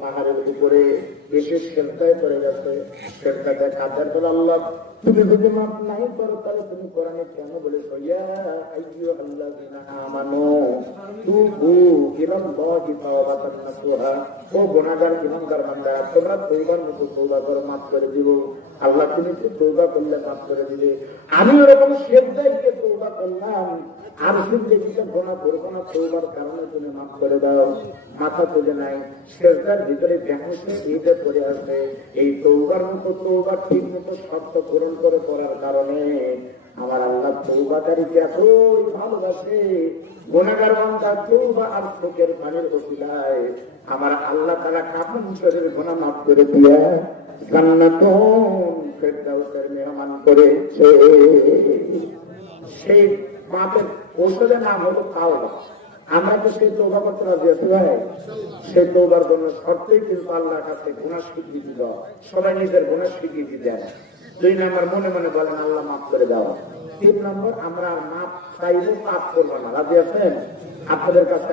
পাহাড়ের উপরে এসে সেজদায় পড়ে গেছে। সেজদাতে কাঁদার পর আল্লাহ তুমি যদি মাফ নাই করো তাহলে তুমি কোরআনে কেন বলেছো ইয়া আইয়ুহাল্লাযীনা আমানু তুবু ইলাল্লাহি তাওবাতান নাসুহা, ও গুনাহগার ইমানদার বান্দা তোমরা তওবার মতো তওবা করো, মাফ করে দিব। আল্লাহ তুমি তো তওবা করলে মাফ করে দিবে। আমি এরকম সেজদায় গিয়ে তওবা করলাম, আর শুনতে দিতে গোনা করবো না, তওবার কারণে তুমি মাফ করে দাও। মাথা তুলে নাই, সেজদার ভিতরে বেহুশে ঈদে পড়ে আসবে। এই তওবার মতো তওবা ঠিক মতো শর্ত পূরণ করে করার কারণে আমার আল্লাহ তওবাকারীকে এতই ভালোবাসে। গুনাহগার বান্দা তওবা আর চোখের পানির ওসিলায় আমার আল্লাহ তাআলা কাফন শরীরের গুনাহ মাফ করে দিয়ে জান্নাতুল ফেরদাউসের মেহমান করেছে। সেই মাপের ঔষধের নাম হলো তাওবা। আমরা তো সেই তওবা করতে রাজি আছি ভাই। সেই তওবার জন্য শর্তেই কিন্তু আল্লাহর কাছে গুনাহ স্বীকৃতি দাও। সবাই নিজের গুনাহ স্বীকৃতি দেন। 2 নম্বর মনে মনে বলেন আল্লাহ মাফ করে দাও। 3 নম্বর আমরা মাফ চাইবো, পাপ করবো না। রাজি আছেন? আপনাদের কাছে